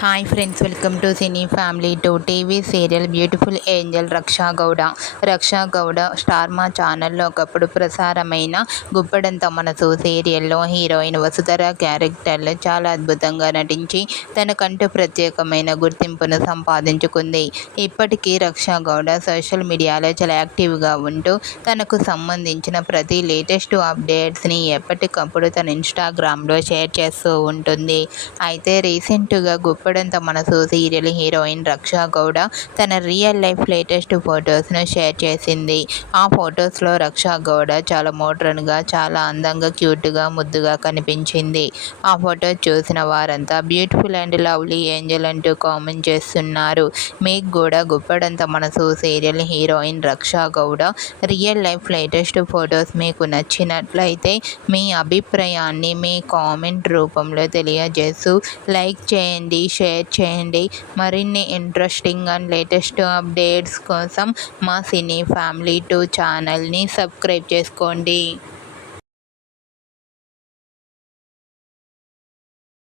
Hi friends, welcome to cine family to TV serial beautiful angel Raksha Gowda. Raksha Gowda star Maa ఛానల్లో ఒకప్పుడు ప్రసారమైన గుప్పడంత మనసు సీరియల్లో హీరోయిన్ వసుధర క్యారెక్టర్లో చాలా అద్భుతంగా నటించి తనకంటూ ప్రత్యేకమైన గుర్తింపును సంపాదించుకుంది. ఇప్పటికీ రక్షా గౌడ సోషల్ మీడియాలో చాలా యాక్టివ్గా ఉంటూ తనకు సంబంధించిన ప్రతి లేటెస్ట్ అప్డేట్స్ని ఎప్పటికప్పుడు తన ఇన్స్టాగ్రామ్లో షేర్ చేస్తూ ఉంటుంది. అయితే రీసెంట్గా గుప్పడంత మనసు సీరియల్ హీరోయిన్ రక్షా గౌడ తన రియల్ లైఫ్ లేటెస్ట్ ఫొటోస్ను షేర్ చేసింది. ఆ ఫొటోస్లో రక్షా గౌడ చాలా మోడ్రన్గా, చాలా అందంగా, క్యూట్గా, ముద్దుగా కనిపించింది. ఆ ఫొటో చూసిన వారంతా బ్యూటిఫుల్ అండ్ లవ్లీ ఏంజల్ అంటూ కామెంట్ చేస్తున్నారు. మీకు కూడా గుప్పడంత మనసు serial heroine Raksha Gowda real life latest photos మీకు నచ్చినట్లయితే మీ అభిప్రాయాన్ని మీ కామెంట్ రూపంలో తెలియజేస్తూ లైక్ చేయండి, షేర్ చేయండి. మరిన్ని ఇంట్రెస్టింగ్ అండ్ లేటెస్ట్ అప్డేట్స్ కోసం మా సినీ ఫ్యామిలీ 2 ఛానల్ని సబ్స్క్రైబ్ చేసుకోండి.